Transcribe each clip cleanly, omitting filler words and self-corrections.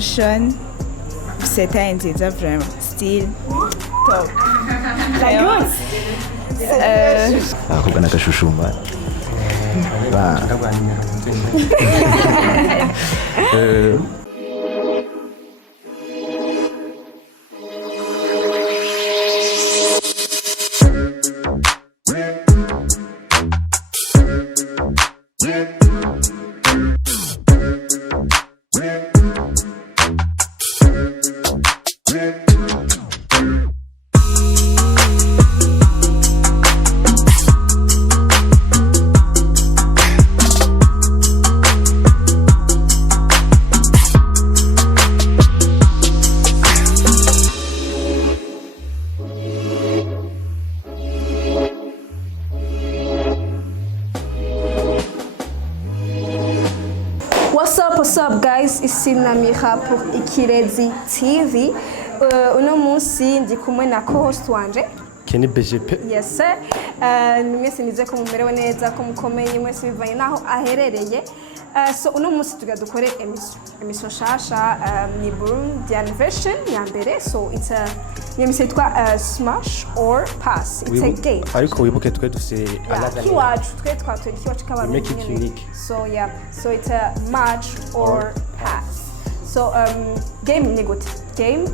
Sean, c'était nziza vraiment. Still top. Like good. Ako na kashushuma. Ba. What's up guys, ici Namira pour Ikirezi TV. Uno munsi ndi kumwe na co-host wanje Kenny BGP. Yes sir. Mwese nize ko mumerewe neza ko mukomeye mwese bivanye naho aherereye. So uno munsi tugadukore emission shasha ni Burundian version ya mbere. So it's a emission yitwa Smash or Pass. It's a game. Ariko wibuke twe dufise another kiwacu twe twatwe kiwacu kabarundi. Make it unique. So yeah, so it's a match or pass. So game ni good. Game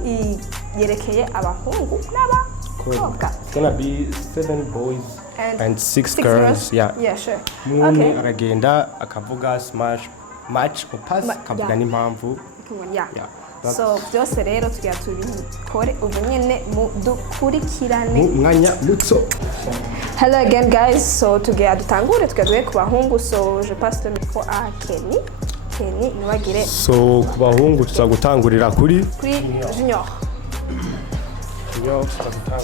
yerekeye abahungu n'abakobwa. It's gonna be 7 boys and 6 girls. Yeah, sure. Okay. Aragenda akavuga smash match or pass akavuga n'impamvu. Yeah. So byose rero tugiye tubikore ubu nyene dukurikirane mwanya mutso. Hello again guys, so tugiye dutangure tugiye ku bahungu, so je passe le micro à Kenny nibagire. So ku bahungu tuzagutangurira kuri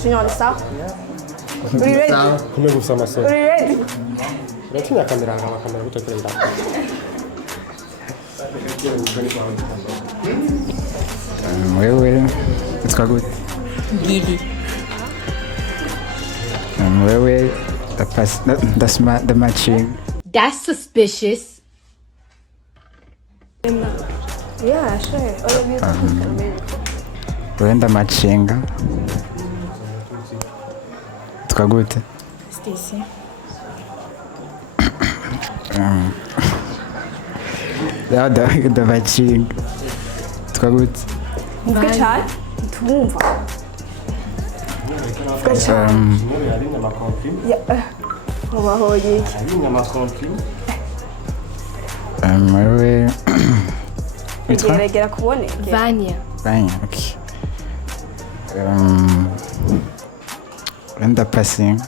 Junior ni sawa? Uri ready? Kumwe gusa amaso. Uri ready? Uratinya kamera ngaho kamera gutekereza. Wewe utwa gute? Gidi. Wewe the matching. That's suspicious. Yeah, sure. All of you Wewe the matching. Utwa gute? Stacy. The matching. Utwa gute? Mvuge cyane tumumva. Mvuge cyane. Mubahoye iki? Wewe Geragera kubone. Vanya. okay. And the passing.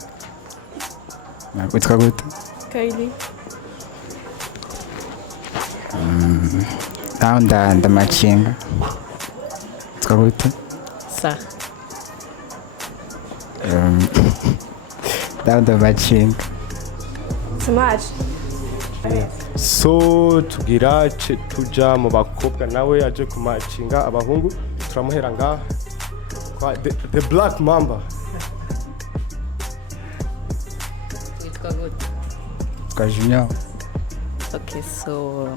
Utwa gute? Kylie. Down the matching. Utwa gute? Sa. Down the matching. So much. So tugira tuja mu bakobwa nawe aje kumacinga abahungu turamuhera ngaha kwa the Black Mamba. Witwa good. Kwa Junior. Okay, so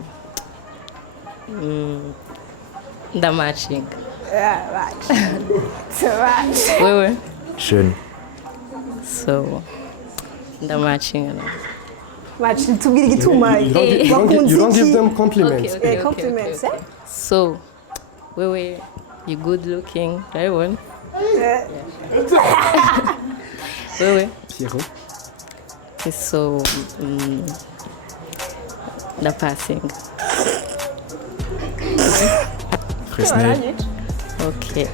the matching. Yeah, right. So much. Wewe. Schön. So the matching. Match tubwira igituma. You don't give them compliments. Okay. Compliments, eh? So wewe, you good looking, right one? Wewe. Pierrot. Okay, so the passing. Okay,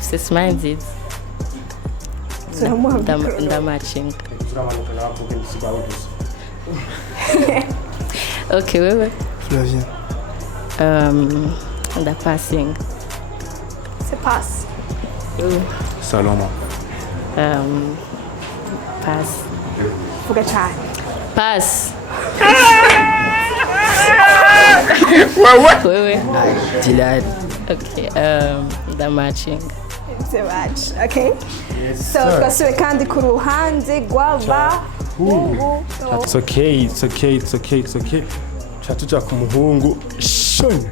c'est minded. So The matching. Okay, wewe. Flavien. The passing. C'est passe. Saloma. Pass. Mvuge cyane. Pass. Wewe. Gilad. Okay, the matching. So much. Okay. So twasubiye kandi ku ruhande rw'abahungu. It's okay. Chatuja ku muhungu Sean.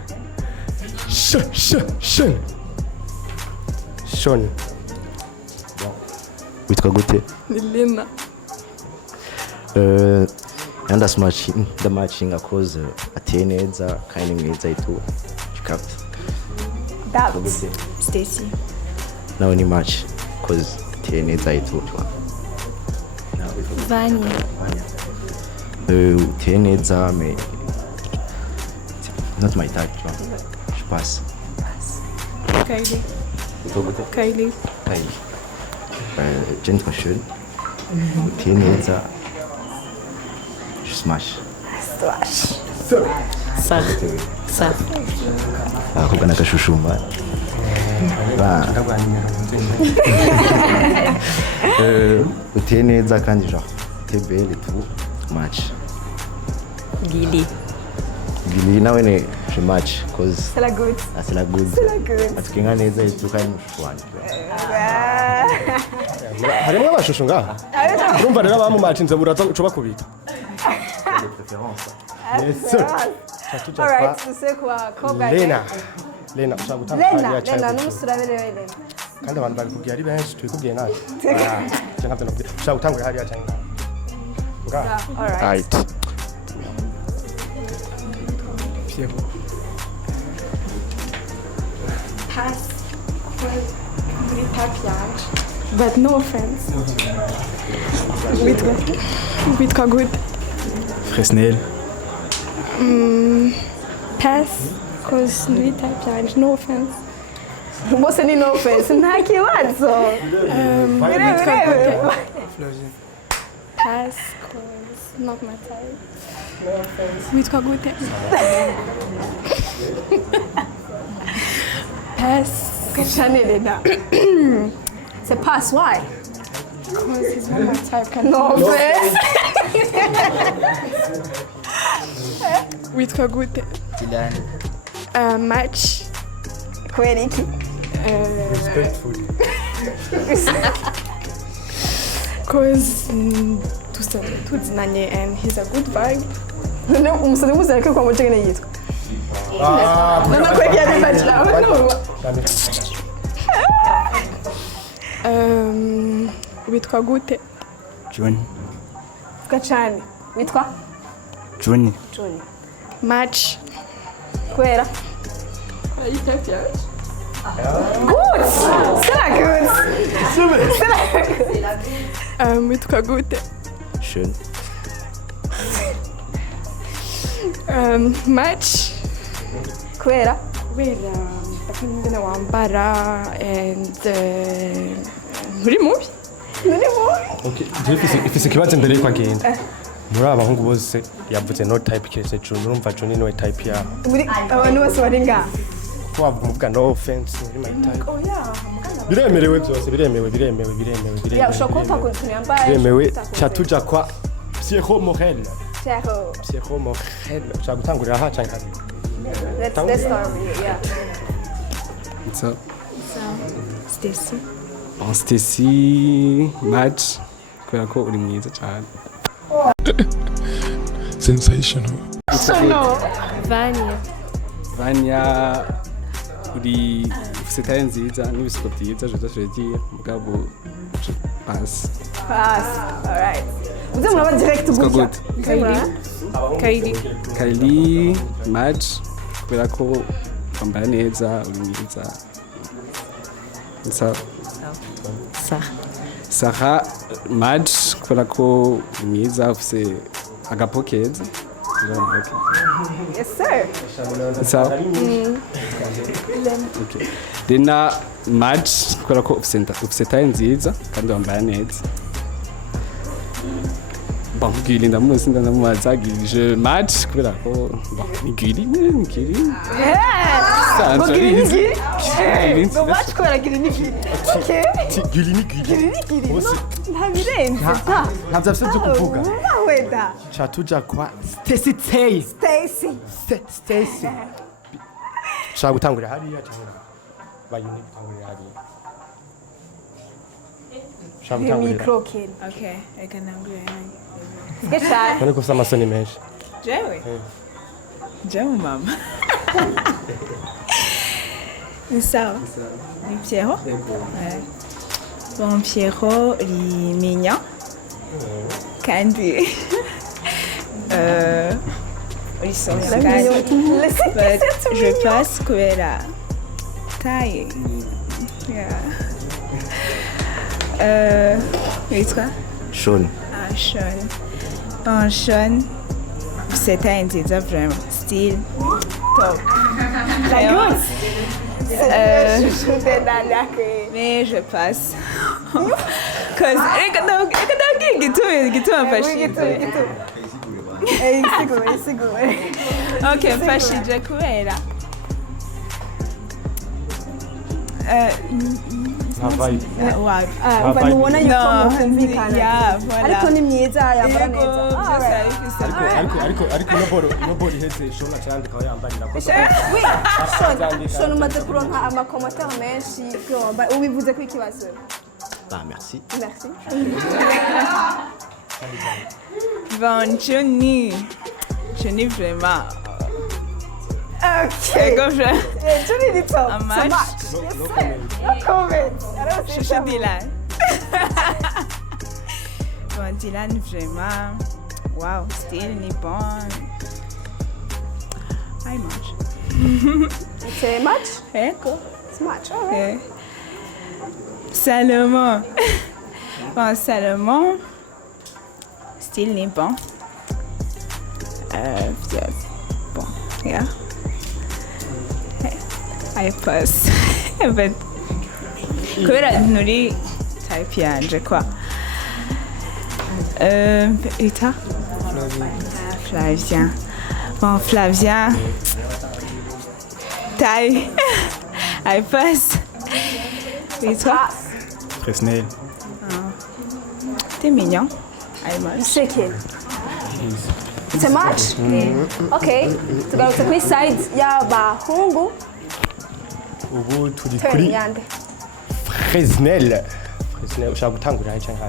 Sean. Witwa gute? Ni Lena. Ndamatchinga cause ateye neza kandi mwiza itu chikapta. Doubts. Stacy. Nawe ni match cause ateye neza itu. Vanya. Ateye neza mais not my type, tu vois. Je passe. Kylie. Witwa gute? Kylie. Gentle schön. Ateye neza. Je smash. Splash. Sa. Ako na kashushuma. Uteye neza kandi genre t'es belle et tout match. Gili. Gili nawe ne je match cause C'est la good. c'est la good. C'est la good. Atukinga neza itu kandi mushwana. Harimo abashusho ngaha. Urumva rero abamumatchinze buraza uco bakubita. Yes sir. Alright, tuse kwa koga. Lena ushaka gutanga Lena n'umusura berewe Lena. kandi abantu bari kugira ari benshi twikubwiye nawe. Cyangwa byo nabyo. Ushaka gutangura hariya cyangwa. Alright. Right. Pass. But no offense. Witwa good. Fresnel. Pass. Cause muri type yanjye, no offense. Bose ni no offense, nta kibazo. Birebe. Pass. Cause not my type. No offense. Witwa gute? Pass. Kachanele na. C'est pass, why? Because he's not my type. No offense. Witwa gute? Dylan. Match. Kweriki. Respectful. Cause tuzinanye and he's a good vibe. No, umusore muzere ko kwa mujye yitwa. Nana kweki ya bachelor. Witwa gute? John. Gacane. Witwa? Johnny. Johnny. Match. Kwera. Good! C'est good! Witwa gute? Schön. Match. Kwera. Kwera. Ndakunda wambara and muri mubi. Okay, ifise kibazo mbere yuko agenda. Muri abahungu bose yavuze no type kese Juni urumva Juni no type ya. Muri abantu bose bari ngaha. Wavuga no offense muri my type. Oh yeah. Biremerewe byose biremewe. Ya ushobora kuba ukuntu yambaye. Biremewe cyatuja kwa Pierrot Morel. Pierrot Morel. Ushaka gutangurira aha cyangwa. Let's start with yeah. What's up? Stacy. Stacy match kubera ko uri mwiza cyane. Sensational. No. Vanya uri ufite talent nziza n'ibisuko byiza je dire mugabo pass. Alright. Uze muraba direct gutya. Kylie match kubera ko wambaye neza uri mwiza. Sarah match kubera ko mwiza ufite agapo keza. Yes sir. Okay. Lena match kubera ko ufite talent nziza kandi wambaye neza. Bon, Gili ndamuzi ndamubaza je match kubera ko bon ni Gili. No match kubera Gili ni Gili. Okay. Gili ni Gili. Nta birenze ta. Ntabyo afite byo kuvuga. Weda. Cyatuja kwa Stacy. Ushaka gutangurira hariya cyangwa bayuni gutangurira hariya. Ushaka gutangurira. Microkin. Okay, reka nangure yanjye. Get shy. None ko ufite amasoni menshi. Jewe? Jewe mama. Ni sawa. Ni Pierrot. Ouais. Bon, Pierrot, il est mignon. Kandi. Ils sont je passe que la taille. Et toi? Sean. Ah, Sean. Bon, Sean, c'est un déjà vraiment style top. Vraiment. Mais je passe. Cause ok, fasciste kubera. umva ntubona yuko mukumvikana Yeah, voilà. ariko ni myiza yambara neza ariko ino boro ihetse shona cyane akaba yambarira ko Sean umaze kuronka amakomatari menshi ko wambaye ubivuze ko ikibazo. Merci. Merci. Bon, Johnny vraiment. Okay. Johnny ni top. Un So match. much. No comment. Je suis Dylan. Bon, Dylan vraiment. Wow, style ni bon. I match. C'est match? Ecco. C'est match. All right. Salomon. Bon, Salomon. Style ni bon. Bon, yeah. I pass. But kubera nturi type yanje quoi. Et toi? Flavien. Bon, Flavien. Taille. I pass. Et toi? Fresnel. T'es mignon. I must. Shaking. C'est match? Okay. Tugarutse kuri side y'abahungu. ubu turi Turn kuri yande. Fresnel ushaka gutangurira cyangwa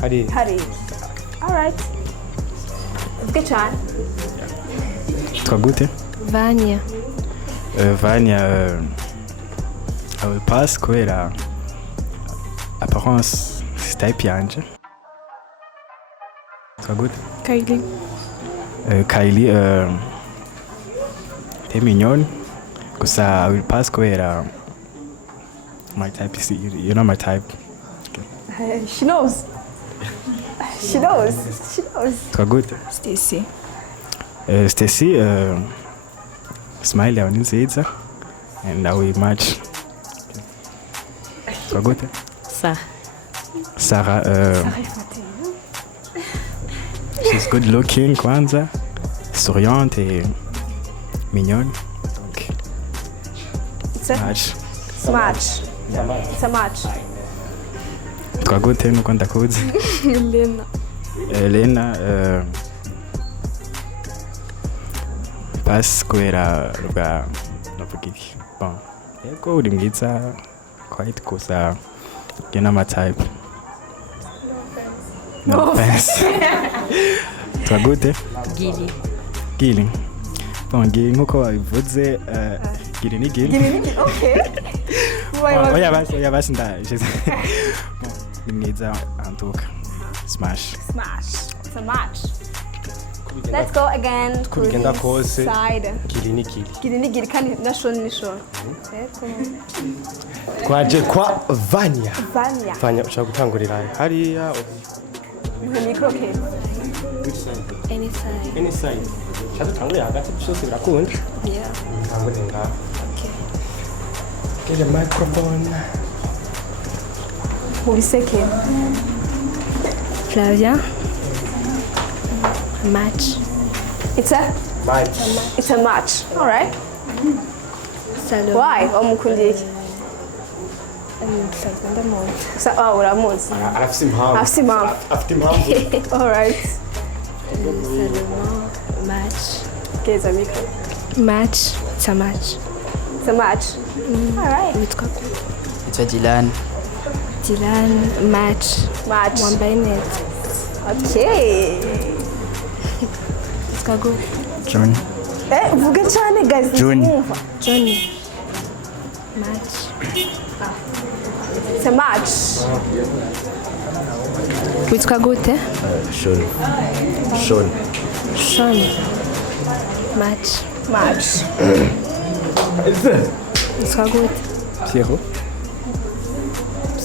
hari Hari. All right. Uvuge cyane. Toi gute? Vanya. Vanya, I will pass kubera apparence c'est type yanje. Toi gute? Kylie. Kylie, t'es mignonne. Gusa I will pass kubera my type is, you know my type. She knows. She knows. She knows. Toi gute? Stacy. Stacy, smile yawe ni nziza and I will match. Toi gute? Sarah, she's good looking kwanza, souriante et mignonne. Donc, It's a match. match. It's a match. Toi gute nuko ndakuzi? Lena. Lena, pass kubera rwa navuga iki. Bon, yego uri mwiza quite gusa you know my type. No offense. Toi gute? Gili. Gili. Bon, Gili nkuko wabivuze, Gili ni Gili. Okay. Oya basi ndaje. Bon, ni mwiza antuka. Smash. Smash. It's a match. Let's go again. Kubigenda kose Side. kiri ni kiri Giri ni giri kandi na Sean ni Sean. twaje kwa Vanya Vanya. ushaka gutangurira hariya Muhe micro case. Anytime. any side cyangwa tangurira hagati cyose birakunda Yeah. tangurira ngaho Okay. get the microphone Mubiseke. Flavia. Match. It's a match it's a match. All right. Salomon. Why? Wamukundiye iki? Ndamubona. Uramuzi. arafite impamvu Afite impamvu. afite impamvu All right. Salomon. Match. Geza micro. Match. It's a match. It's a match. All right. Witwa It's Dylan. Dylan. Match. Match. Wambaye neza. Okay. Witwa gute? John. Vuga cyane guys. Johnny. Mwumva. Johnny. Match. C'est match. Witwa gute? Sean. Sean. Sean. Match. Match. Witwa gute? Pierrot.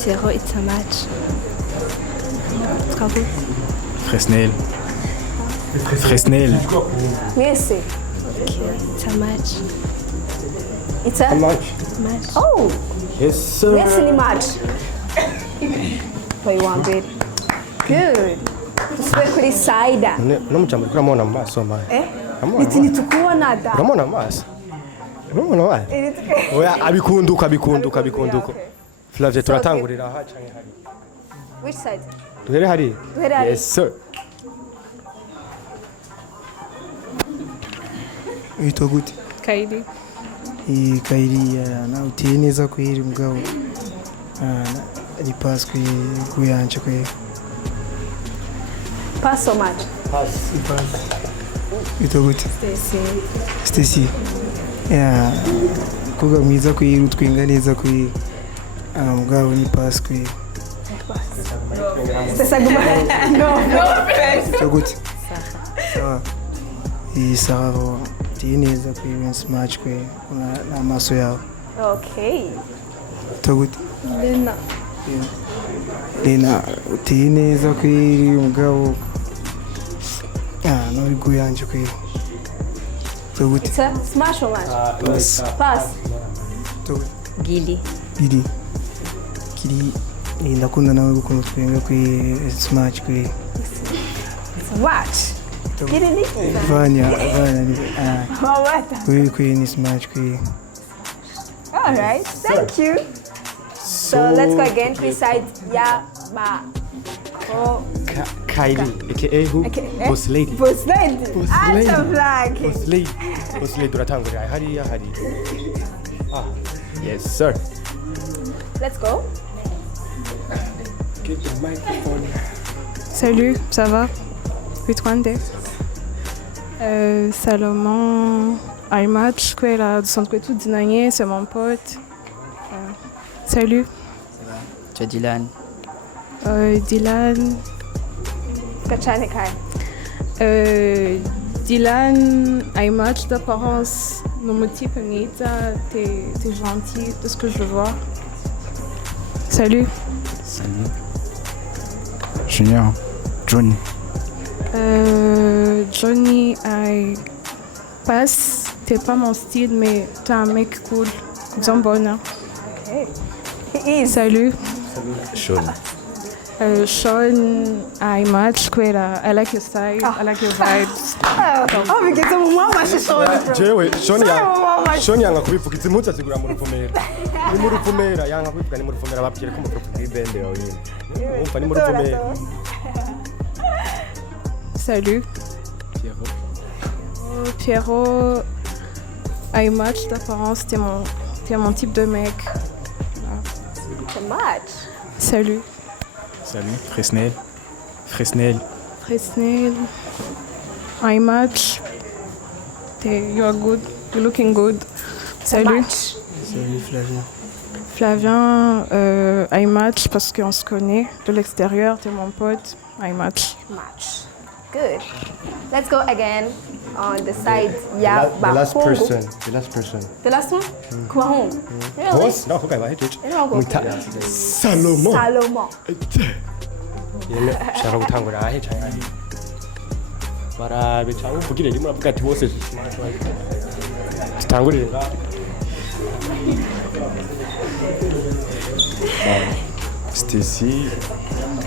Pierrot, it's a match. Witwa gute? Fresnel. Fresnel. Yes. It's a match. It's a Match. Match. Oh, Yes, sir. yes ni match. Foi wa mbere. Good. Tusiwe kuri saida. No mujambo kuri amona mu maso ma. Iti nitukuona da. Uramona mu maso? Uramona wa? Oya abikunduka. Okay. Flavie turatangurira aha canke hari. Which side? Duhere hari. Duhere hari. Yes sir. witwa gute Kairi. Kairi nawe uteye neza kweri mugabo ari pass kuyanje kweri Pass so much. witwa gute Stacy. Stacy mukobwa mwiza kweri utwenga neza kweri mugabo ni pass kweri Sasa guma. No. witwa gute sawa sawa uteye neza kweri smash kweri n'amaso yawe Okay. witwa gute Lena. Lena uteye neza kweri mugabo nuri kuyanje kweri witwa gute It's a smash or match? pass Pass. witwa gute Gili. Kiri ndakunda nawe ukuntu twenga kuri smash kuri Match. Gili ni. Vanya Mawata. kuri ni smash kuri All right. Thank you. So let's go again. Please side ya ba. Oh. Kylie aka who? Okay. Boss lady. Boss lady. Answer flag. Boss lady turatangurira hari. Ah, yes sir. Let's go. Get the microphone. Salut, ça va? Witwande. Salomon, iMatch, quoi là, du centre tout dîner, c'est mon pote. Salut. Tu es Dylan. Dylan. Kachane kai. Dylan, iMatch d'apparence, nos type Nita, t'es gentil, de ce que je vois. Salut. Salut. Junior. Johnny. Johnny, I passe. T'es pas mon style, mais t'es un mec cool. Disons bonheur. Okay. He is. Salut. Sean. Sean, I match. I like your style. I like your vibes. Oh, we get some mama shishoni. Jewe Shoni yanga kubivuga impunzi azigura mu ruvumera. Ni mu ruvumera yanga kubivuga ni mu ruvumera babwire ko mu ruvumera ibende yawe nyine. Umva ni mu ruvumera. Salut. Pierrot. Pierrot, I match d'apparence. T'es mon type de mec. So much. Salut. Salut. Fresnel. Fresnel. I match. You are good. You're looking good. Salut. Match. Salut Flavien. Flavien, I match parce qu'on se connaît de l'extérieur. T'es mon pote. I match. Match. Good. Let's go again on the side. Ya The last bahungu. person. The last one? Kubahungu. Really? Boss no kugaye bahejeje. Ino Muta Salomon. Salomon. Yene shaka gutangura ahe cyane. Barabe cyangwa uvugire rimwe avuga ati bose tutangurire ngaho. Stacy.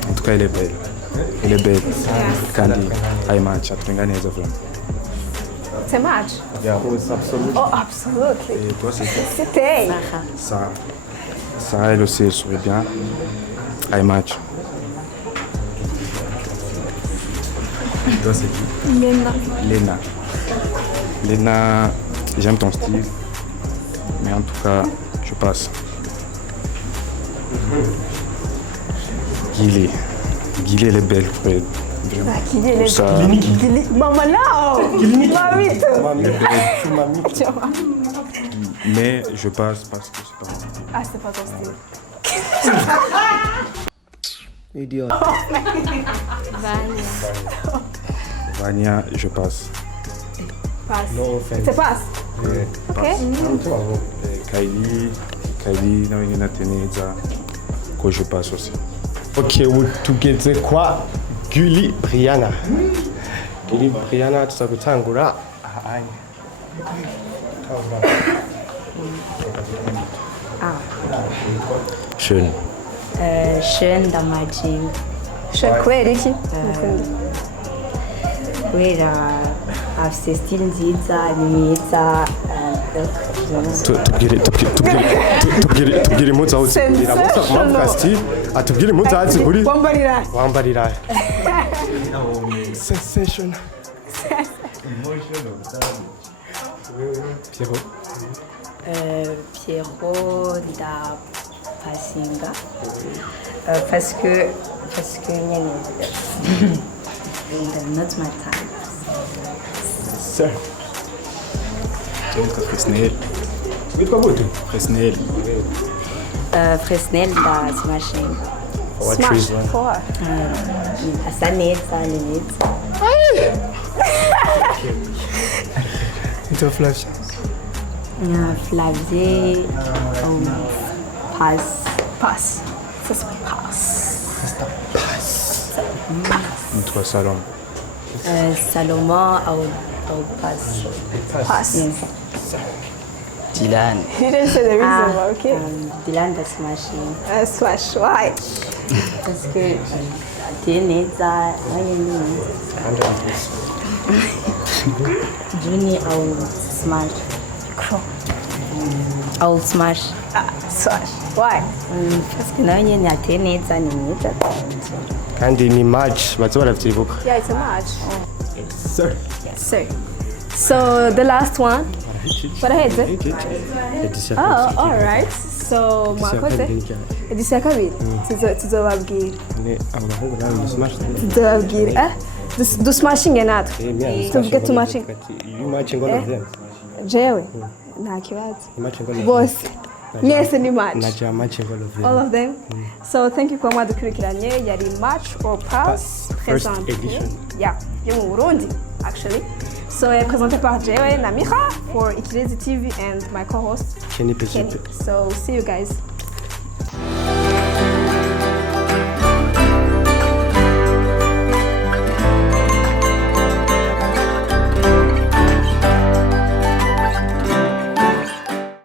En tout cas, elle est belle. Elle est belle. Kandi, iMatch, atwenga neza vraiment. C'est match. Yeah, absolutely. Oh, absolutely. Et toi, c'est quoi? C'était. Sarah, elle aussi, elle sourit bien. iMatch. Et toi, c'est qui? Lena. Lena, j'aime ton style. Mais en tout cas, je passe. Gili, elle est belle. Vraiment. Kili. Ça, Mama now. Mamito. Mamito. Chama. Mais je passe parce que c'est pas mon style. Ah, c'est pas ton style. Idiot. Vania, je passe. Passe. No offense. C'est passe. Ok. Kylie, nawe nyine ati neza ko je passe aussi. Okay, tugeze kwa Gully Brianna. Gully Brianna tuza gutangura ahanye. Schön. Schön ndamajinga kubera iki kubera afite style nziza ni mwiza tubwire impuzu aho zigurira musa style atubwire impuzu aho zigurira wambarira sensation Pierrot ndapasinga parce que nyene not my time. Sir. Jennifer Fresnel. Witwa gute? Fresnel. Fresnel nda smashing. What reason? Asa neza ni neza. Into flash. Flavier, pass. Passe. Ça se passe. Toi Salomon. Salomon au pass. Passe. Yes. Dylan. You didn't say the reason, okay? Dylan da smashing. Smash, why? Parce que t'es neza, Juni au smash. Au smash. Smash, why? Parce que nawe nyene ateye neza ni mwiza. Kandi ni match baza baravyibuka. Yeah, it's a match. Sir. So, so the last one. What I had Oh, all right. So, mwakoze. Edisi ya kabiri. Tuzobabwira. Ne abahungu nawe musmash. Tuzobabwira. Do smashing natwe. Tuvuge tu matching. You matching all of them. Jewe. Nta kibazo. You matching all of them. Boss. Yes, ni match. Naja matching all of them. All of them. So thank you kwa mwadukurikiranye yari match or pass First présenté. edition. Yeah, yo mu Burundi actually. So présenté par Jewe na Mika for Ikirezi TV and my co-host Kenny Kenny. Pesepe. So see you guys.